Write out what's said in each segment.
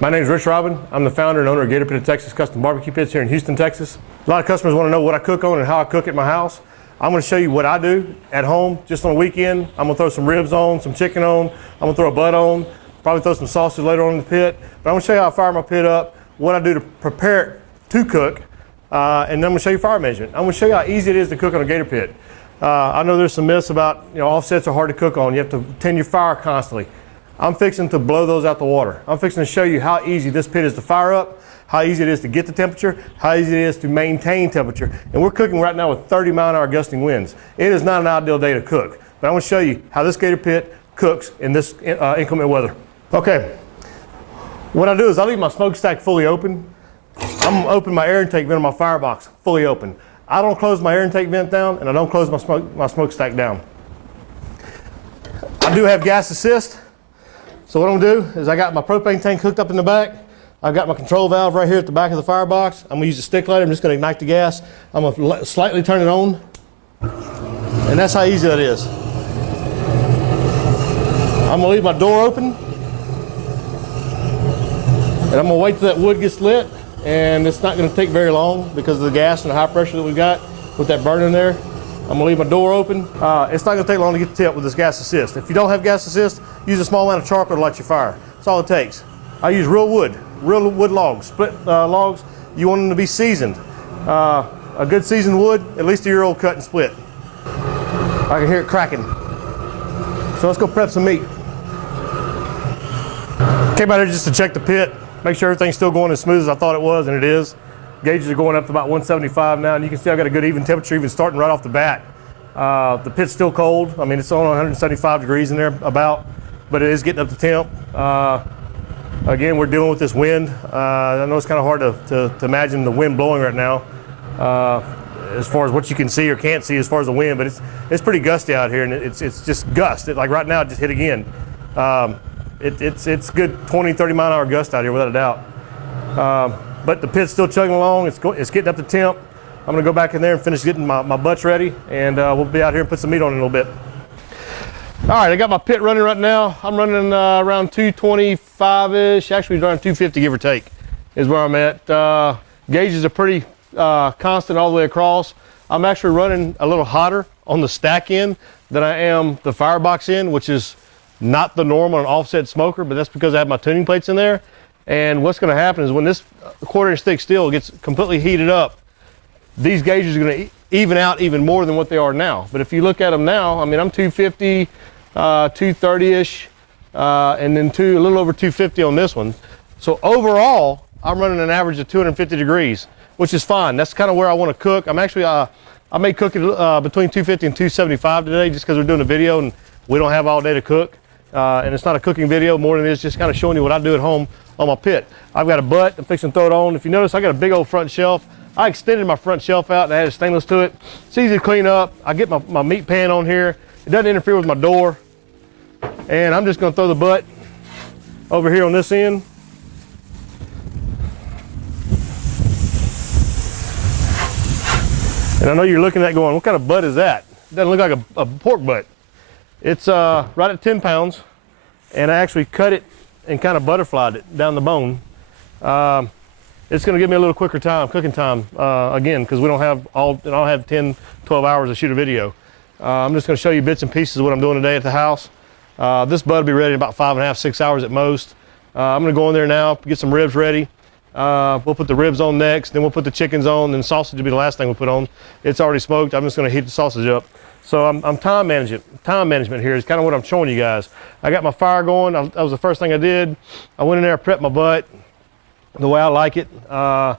My name is Rich Robin. I'm the founder and owner of Gator Texas Custom Barbecue Pits here in Houston, Texas. A lot of customers want to know what I cook on and how I cook at my house. I'm going to show you what I do at home just on a weekend. I'm going to throw some ribs on, some chicken on. I'm going to throw a butt on, probably throw some sausage later on in the pit. But I'm going to show you how I fire my pit up, what I do to prepare it to cook, and then I'm going to show you fire management. I'm going to show you how easy it is to cook on a Gator pit. I know there's some myths about, offsets are hard to cook on. You have to tend your fire constantly. I'm fixing to blow those out the water. I'm fixing to show you how easy this pit is to fire up, how easy it is to get the temperature, how easy it is to maintain temperature. And we're cooking right now with 30-mile-an-hour gusting winds. It is not an ideal day to cook, but I'm going to show you how this Gator pit cooks in this inclement weather. Okay, what I do is I leave my smokestack fully open. I'm going to open my air intake vent on my firebox fully open. I don't close my air intake vent down, and I don't close my smokestack down. I do have gas assist. So what I'm gonna do is I got my propane tank hooked up in the back. I've got my control valve right here at the back of the firebox. I'm gonna use a stick lighter. I'm just gonna ignite the gas. I'm gonna slightly turn it on. And that's how easy that is. I'm gonna leave my door open. And I'm gonna wait till that wood gets lit. And it's not gonna take very long because of the gas and the high pressure that we've got with that burner in there. I'm gonna leave my door open. It's not gonna take long to get the tip with this gas assist. If you don't have gas assist, use a small amount of charcoal to light your fire. That's all it takes. I use real wood logs, split logs. You want them to be seasoned. A good seasoned wood, at least a year old cut and split. I can hear it cracking. So let's go prep some meat. Came out here just to check the pit, make sure everything's still going as smooth as I thought it was, and it is. Gauges are going up to about 175 now, and you can see I've got a good even temperature even starting right off the bat. The pit's still cold. I mean, it's on 175 degrees in there about, but it is getting up to temp. Again, we're dealing with this wind. I know it's kind of hard to imagine the wind blowing right now as far as what you can see or can't see as far as the wind, but it's pretty gusty out here, and it's just gust. Like right now, it just hit again. It's good 20, 30 mile an hour gust out here without a doubt. But the pit's still chugging along. It's getting up to temp. I'm gonna go back in there and finish getting my butts ready, and we'll be out here and put some meat on in a little bit. All right, I got my pit running right now. I'm running around 225-ish, actually around 250 give or take is where I'm at. Gauges are pretty constant all the way across. I'm actually running a little hotter on the stack end than I am the firebox end, which is not the norm on an offset smoker, but that's because I have my tuning plates in there. And what's going to happen is when this 1/4-inch thick steel gets completely heated up, these gauges are going to even out even more than what they are now. But if you look at them now, I mean, I'm 250, 230-ish, and then a little over 250 on this one. So overall, I'm running an average of 250 degrees, which is fine. That's kind of where I want to cook. I'm actually, I may cook it between 250 and 275 today just because we're doing a video and we don't have all day to cook. And it's not a cooking video more than it is just kind of showing you what I do at home on my pit. I've got a butt, I'm fixing to throw it on. If you notice, I got a big old front shelf. I extended my front shelf out and I added stainless to it. It's easy to clean up. I get my meat pan on here. It doesn't interfere with my door. And I'm just gonna throw the butt over here on this end. And I know you're looking at that going, what kind of butt is that? It doesn't look like a pork butt. It's right at 10 pounds. And I actually cut it and kind of butterflied it down the bone. It's gonna give me a little quicker time, cooking time, again, because I don't have 10, 12 hours to shoot a video. I'm just gonna show you bits and pieces of what I'm doing today at the house. This bud will be ready in about 5.5, 6 hours at most. I'm gonna go in there now, get some ribs ready. We'll put the ribs on next, then we'll put the chickens on, then sausage will be the last thing we'll put on. It's already smoked, I'm just gonna heat the sausage up. So I'm time management here is kind of what I'm showing you guys. I got my fire going. That was the first thing I did. I went in there, prepped my butt the way I like it. Got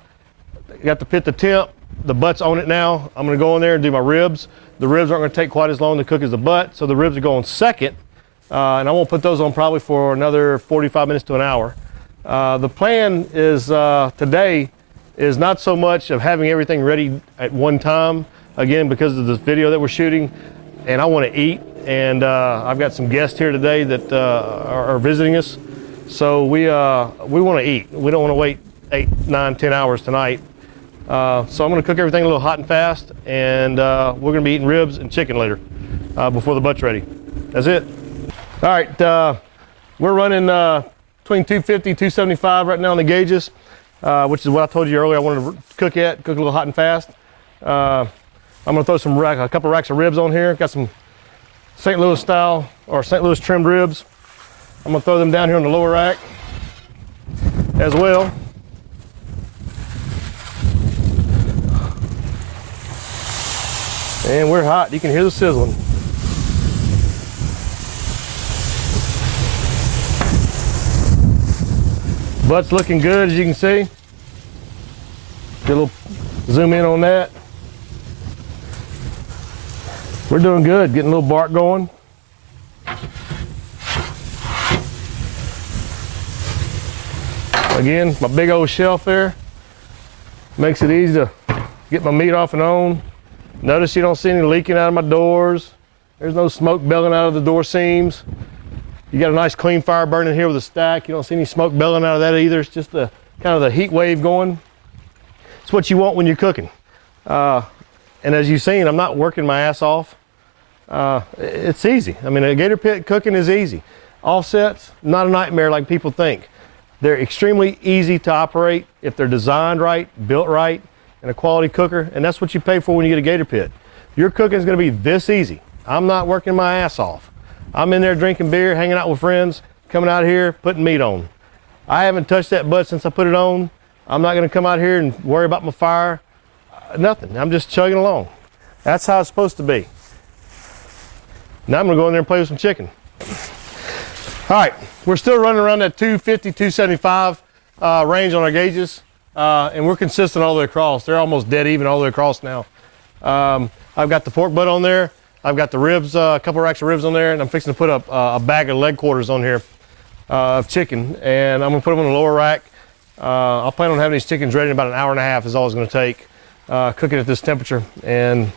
the pit to temp. The butt's on it now. I'm gonna go in there and do my ribs. The ribs aren't gonna take quite as long to cook as the butt, so the ribs are going second. And I won't put those on probably for another 45 minutes to an hour. The plan is today is not so much of having everything ready at one time, again, because of this video that we're shooting, and I want to eat, and I've got some guests here today that are visiting us, so we want to eat. We don't want to wait 8, 9, 10 hours tonight. So I'm going to cook everything a little hot and fast, and we're going to be eating ribs and chicken later before the butt's ready. That's it. All right, we're running between 250, 275 right now on the gauges, which is what I told you earlier I wanted to cook a little hot and fast. I'm gonna throw a couple racks of ribs on here. Got some St. Louis style or St. Louis trimmed ribs. I'm gonna throw them down here on the lower rack as well. And we're hot, you can hear the sizzling. Butt's looking good, as you can see. Get a little zoom in on that. We're doing good, getting a little bark going. Again, my big old shelf there makes it easy to get my meat off and on. Notice you don't see any leaking out of my doors. There's no smoke belching out of the door seams. You got a nice clean fire burning here with a stack. You don't see any smoke belching out of that either. It's just the kind of the heat wave going. It's what you want when you're cooking. And as you've seen, I'm not working my ass off. It's easy. I mean, a gator pit cooking is easy. Offsets, not a nightmare like people think. They're extremely easy to operate if they're designed right, built right, and a quality cooker, and that's what you pay for when you get a gator pit. Your cooking is gonna be this easy. I'm not working my ass off. I'm in there drinking beer, hanging out with friends, coming out here, putting meat on. I haven't touched that butt since I put it on. I'm not gonna come out here and worry about my fire. Nothing, I'm just chugging along. That's how it's supposed to be. Now I'm gonna go in there and play with some chicken. All right, we're still running around that 250, 275 range on our gauges. And we're consistent all the way across. They're almost dead even all the way across now. I've got the pork butt on there. I've got the ribs, a couple racks of ribs on there, and I'm fixing to put up a bag of leg quarters on here of chicken, and I'm gonna put them on the lower rack. I'll plan on having these chickens ready in about an hour and a half is all it's gonna take, cooking at this temperature. And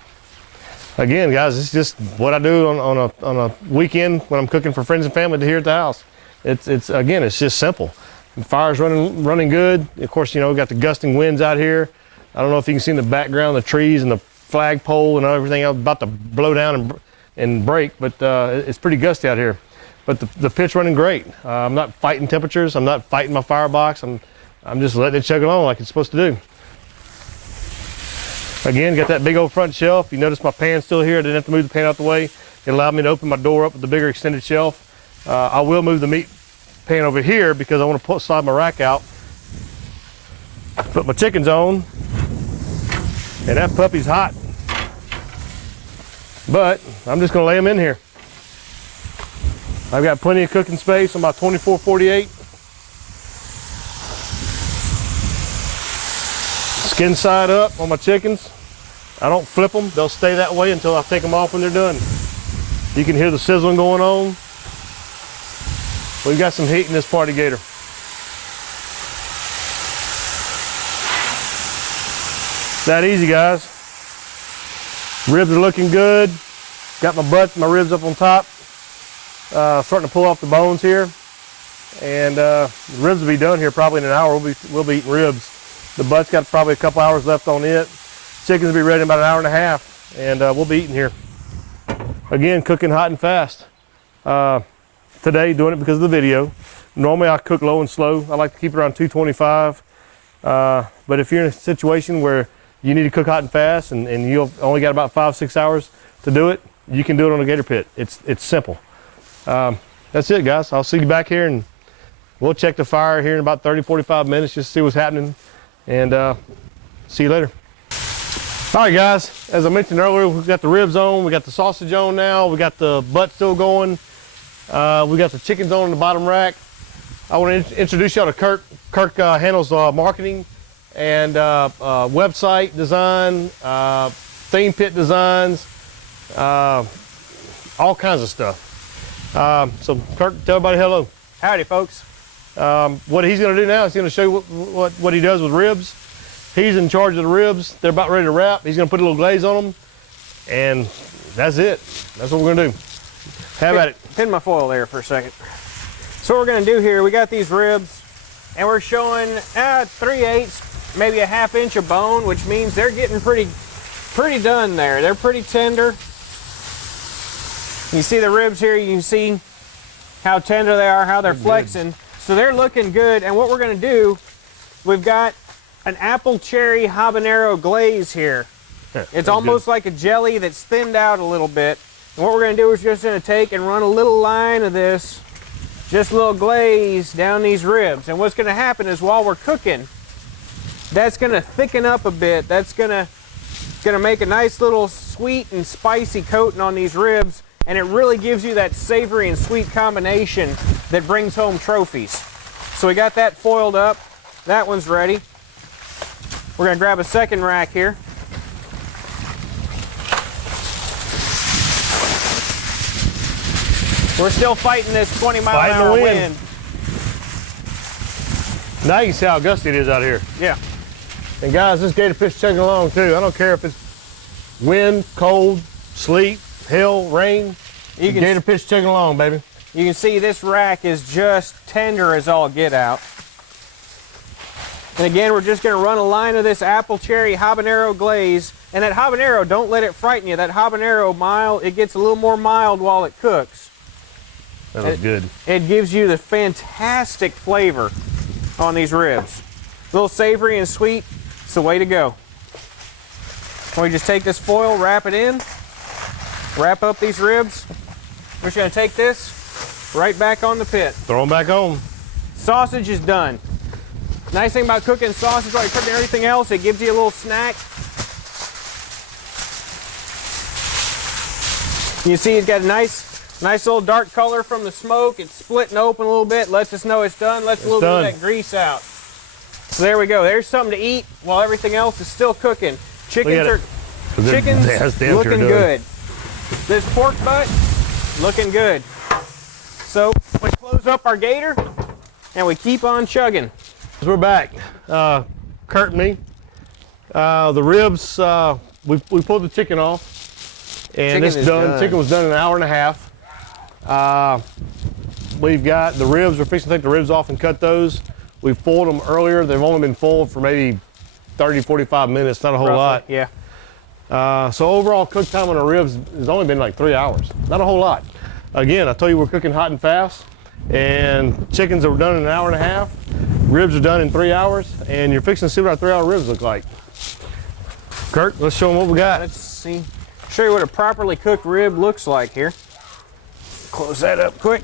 again, guys, it's just what I do on a weekend when I'm cooking for friends and family to here at the house. It's just simple. The fire's running good. Of course, you know, we got the gusting winds out here. I don't know if you can see in the background the trees and the flagpole and everything else about to blow down and break, but it's pretty gusty out here. But the pit's running great. I'm not fighting temperatures. I'm not fighting my firebox. I'm just letting it chug along like it's supposed to do. Again, got that big old front shelf. You notice my pan's still here. I didn't have to move the pan out the way. It allowed me to open my door up with the bigger extended shelf. I will move the meat pan over here because I want to slide my rack out, put my chickens on, and that puppy's hot. But I'm just going to lay them in here. I've got plenty of cooking space on my 24-48. Skin side up on my chickens. I don't flip them. They'll stay that way until I take them off when they're done. You can hear the sizzling going on. We've got some heat in this party gator. That easy, guys. Ribs are looking good. Got my ribs up on top. Starting to pull off the bones here. And the ribs will be done here probably in an hour. We'll be eating ribs. The butt's got probably a couple hours left on it. Chickens will be ready in about an hour and a half. And we'll be eating here. Again, cooking hot and fast. Today, doing it because of the video. Normally I cook low and slow. I like to keep it around 225. But if you're in a situation where you need to cook hot and fast and you've only got about 5-6 hours to do it, you can do it on a gator pit. It's simple. That's it, guys. I'll see you back here and we'll check the fire here in about 30-45 minutes just to see what's happening, and see you later. All right, guys, as I mentioned earlier, we've got the ribs on, we got the sausage on now, we got the butt still going, we got the chickens on in the bottom rack. I want to introduce y'all to Kirk. Kirk handles marketing and website design, theme pit designs, all kinds of stuff. So Kirk, tell everybody hello. Howdy, folks. What he's going to do now is he's going to show you what he does with ribs. He's in charge of the ribs. They're about ready to wrap. He's going to put a little glaze on them, and that's it. That's what we're going to do. Have at it. Pin my foil there for a second. So what we're going to do here, we got these ribs, and we're showing 3/8, maybe a ½ inch of bone, which means they're getting pretty done there. They're pretty tender. You see the ribs here, you can see how tender they are, how they're flexing. So they're looking good, and what we're gonna do, we've got an apple cherry habanero glaze here. It's almost like a jelly that's thinned out a little bit. And what we're gonna do is just gonna take and run a little line of this, just a little glaze down these ribs. And what's gonna happen is while we're cooking, that's gonna thicken up a bit. That's gonna make a nice little sweet and spicy coating on these ribs, and it really gives you that savory and sweet combination that brings home trophies. So we got that foiled up. That one's ready. We're gonna grab a second rack here. We're still fighting this 20-mile-an-hour wind. Now you can see how gusty it is out here. Yeah. And guys, this gator pit's chugging along too. I don't care if it's wind, cold, sleet, hail, rain. Gator pit's chugging along, baby. You can see this rack is just tender as all get out. And again, we're just gonna run a line of this apple cherry habanero glaze. And that habanero, don't let it frighten you. That habanero mild, it gets a little more mild while it cooks. That looks good. It gives you the fantastic flavor on these ribs. A little savory and sweet, it's the way to go. We just take this foil, wrap it in, wrap up these ribs. We're just gonna take this right back on the pit. Throw them back on. Sausage is done. Nice thing about cooking sausage while you're cooking everything else, it gives you a little snack. You see it's got a nice little dark color from the smoke. It's splitting open a little bit, lets us know it's done, lets a little bit of that grease out. So there we go. There's something to eat while everything else is still cooking. Chicken's looking good. This pork butt, looking good. So we close up our gator and we keep on chugging. We're back. Kurt and me. The ribs, we pulled the chicken off, and it's done. Chicken was done in an hour and a half. We've got the ribs. We're fixing to take the ribs off and cut those. We foiled them earlier. They've only been foiled for maybe 30, 45 minutes, not a whole lot. Yeah. So overall cook time on the ribs has only been like 3 hours. Not a whole lot. Again, I told you we're cooking hot and fast, and chickens are done in an hour and a half. Ribs are done in 3 hours, and you're fixing to see what our 3 hour ribs look like. Kurt, let's show them what we got. Let's see. Show you what a properly cooked rib looks like here. Close that up quick.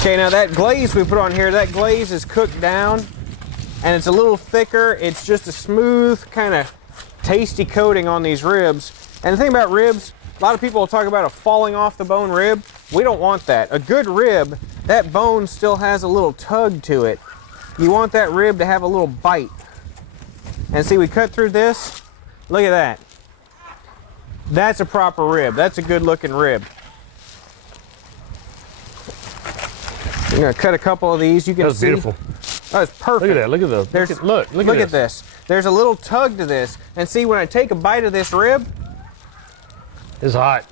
Okay, now that glaze we put on here, that glaze is cooked down, and it's a little thicker. It's just a smooth, kind of tasty coating on these ribs. And the thing about ribs, a lot of people will talk about a falling off the bone rib. We don't want that. A good rib, that bone still has a little tug to it. You want that rib to have a little bite. And see, we cut through this. Look at that. That's a proper rib. That's a good looking rib. I'm gonna cut a couple of these. You can see. That's beautiful. Oh, it's perfect. Look at that. Look at the. Look at this. There's a little tug to this. And see, when I take a bite of this rib, it's hot.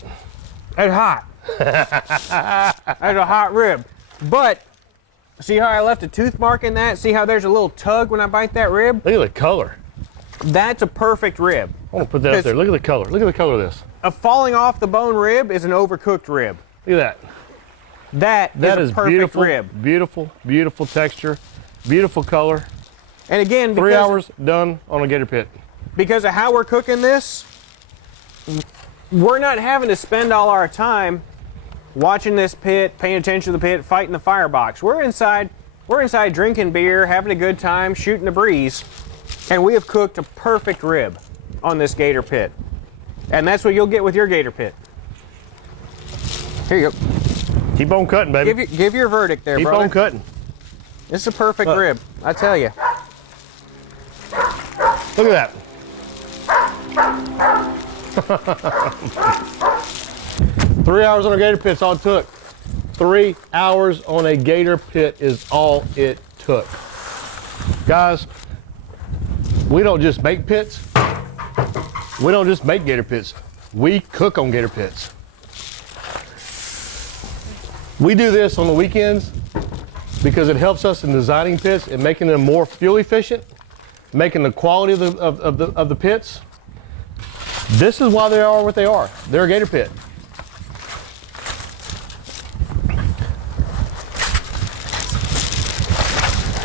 It's hot. That's a hot rib. But see how I left a tooth mark in that? See how there's a little tug when I bite that rib? Look at the color. That's a perfect rib. I want to put that up there. Look at the color. Look at the color of this. A falling off the bone rib is an overcooked rib. Look at that. That is a perfect beautiful, rib. Beautiful, beautiful texture, beautiful color. And again, 3 hours done on a gator pit. Because of how we're cooking this, we're not having to spend all our time watching this pit, paying attention to the pit, fighting the firebox. We're inside drinking beer, having a good time, shooting the breeze, and we have cooked a perfect rib on this gator pit. And that's what you'll get with your gator pit. Here you go. Keep on cutting, baby. Give your verdict there, brother. Keep on cutting. This is a perfect rib, I tell you. Look at that. 3 hours on a gator pit's all it took. 3 hours on a gator pit is all it took. Guys, we don't just make pits. We don't just make gator pits. We cook on gator pits. We do this on the weekends because it helps us in designing pits and making them more fuel efficient, making the quality of the pits. This is why they are what they are. They're a gator pit.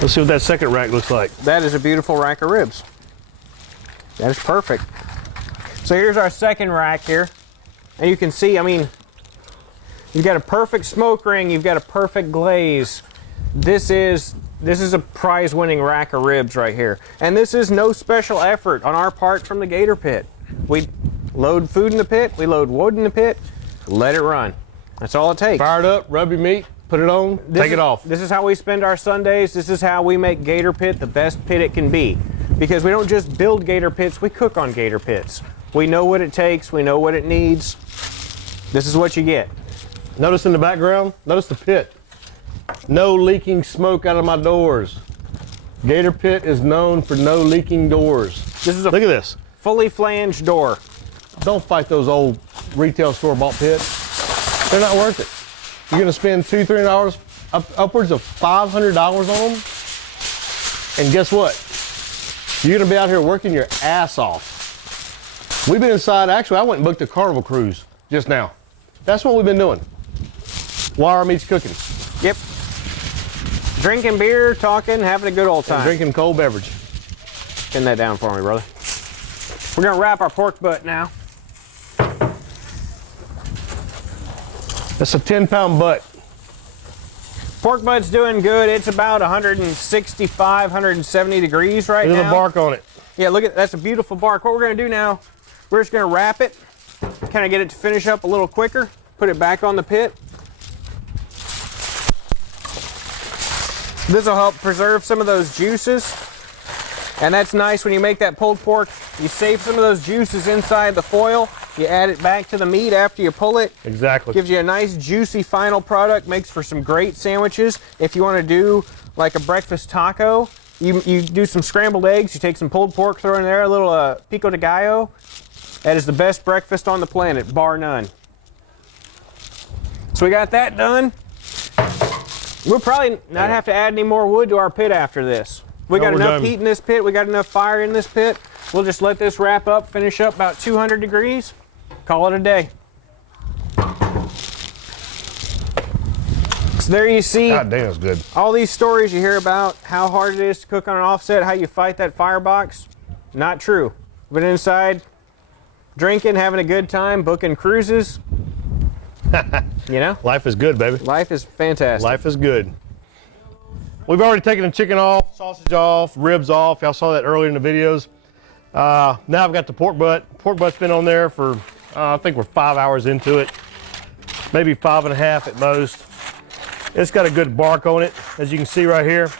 Let's see what that second rack looks like. That is a beautiful rack of ribs. That is perfect. So here's our second rack here. And you can see, I mean, you've got a perfect smoke ring, you've got a perfect glaze. This is a prize-winning rack of ribs right here. And this is no special effort on our part from the Gator pit. We load food in the pit, we load wood in the pit, let it run. That's all it takes. Fire it up, rub your meat, put it on, take it off. This is how we spend our Sundays. This is how we make Gator pit the best pit it can be. Because we don't just build Gator pits, we cook on Gator pits. We know what it takes, we know what it needs. This is what you get. Notice in the background, notice the pit. No leaking smoke out of my doors. Gator pit is known for no leaking doors. This is a Look at this. fully flanged door. Don't fight those old retail store bought pits. They're not worth it. You're gonna spend $200-300, upwards of $500 on them. And guess what? You're gonna be out here working your ass off. We've been inside, actually I went and booked a Carnival cruise just now. That's what we've been doing while our meat's cooking. Yep. Drinking beer, talking, having a good old time. And drinking cold beverage. Pin that down for me, brother. We're gonna wrap our pork butt now. That's a 10-pound butt. Pork butt's doing good. It's about 165, 170 degrees right now. Look at the bark on it. Yeah, look at that's a beautiful bark. What we're gonna do now, we're just gonna wrap it, kind of get it to finish up a little quicker, put it back on the pit. This will help preserve some of those juices. And that's nice when you make that pulled pork. You save some of those juices inside the foil. You add it back to the meat after you pull it. Exactly. Gives you a nice juicy final product. Makes for some great sandwiches. If you want to do like a breakfast taco, you do some scrambled eggs. You take some pulled pork, throw in there a little pico de gallo. That is the best breakfast on the planet, bar none. So we got that done. We'll probably not have to add any more wood to our pit after this. We got enough heat in this pit. We got enough fire in this pit. We'll just let this wrap up, finish up about 200 degrees, call it a day. So there you see. God damn, it's good. All these stories you hear about how hard it is to cook on an offset, how you fight that firebox. Not true. Been inside, drinking, having a good time, booking cruises. You know? Life is good, baby. Life is fantastic. Life is good. We've already taken the chicken off, sausage off, ribs off. Y'all saw that earlier in the videos. Now I've got the pork butt. Pork butt's been on there for, I think we're 5 hours into it. Maybe 5.5 at most. It's got a good bark on it, as you can see right here.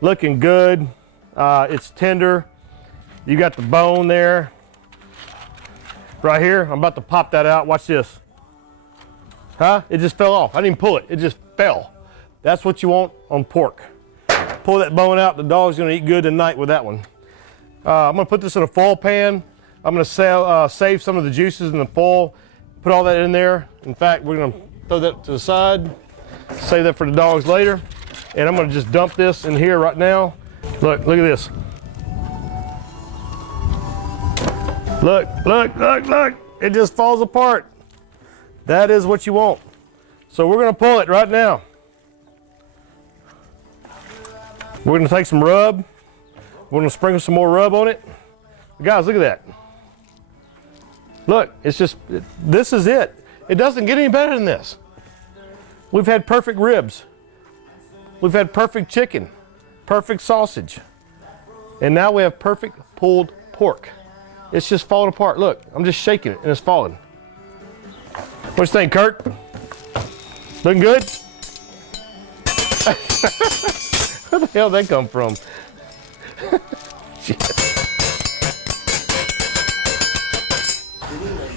Looking good. It's tender. You got the bone there. Right here, I'm about to pop that out. Watch this. Huh? It just fell off. I didn't even pull it. It just fell. That's what you want on pork. Pull that bone out. The dog's gonna eat good tonight with that one. I'm gonna put this in a foil pan. I'm gonna save some of the juices in the foil, put all that in there. In fact, we're gonna throw that to the side, save that for the dogs later. And I'm gonna just dump this in here right now. Look at this. Look. It just falls apart. That is what you want. So we're gonna pull it right now. We're gonna take some rub. We're gonna sprinkle some more rub on it. Guys, look at that. Look, it's just, this is it. It doesn't get any better than this. We've had perfect ribs. We've had perfect chicken, perfect sausage. And now we have perfect pulled pork. It's just falling apart. Look, I'm just shaking it and it's falling. What do you think, Kurt? Looking good? Where the hell did that come from?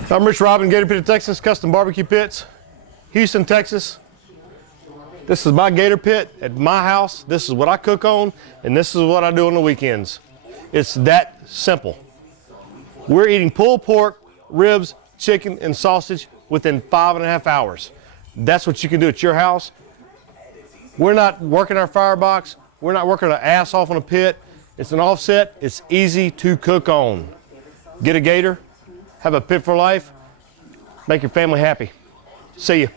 I'm Rich Robin, Gator Pit of Texas, Custom Barbecue Pits, Houston, Texas. This is my Gator Pit at my house. This is what I cook on, and this is what I do on the weekends. It's that simple. We're eating pulled pork, ribs, chicken, and sausage within 5.5 hours. That's what you can do at your house. We're not working our firebox. We're not working our ass off on a pit. It's an offset. It's easy to cook on. Get a Gator, have a pit for life, make your family happy. See ya.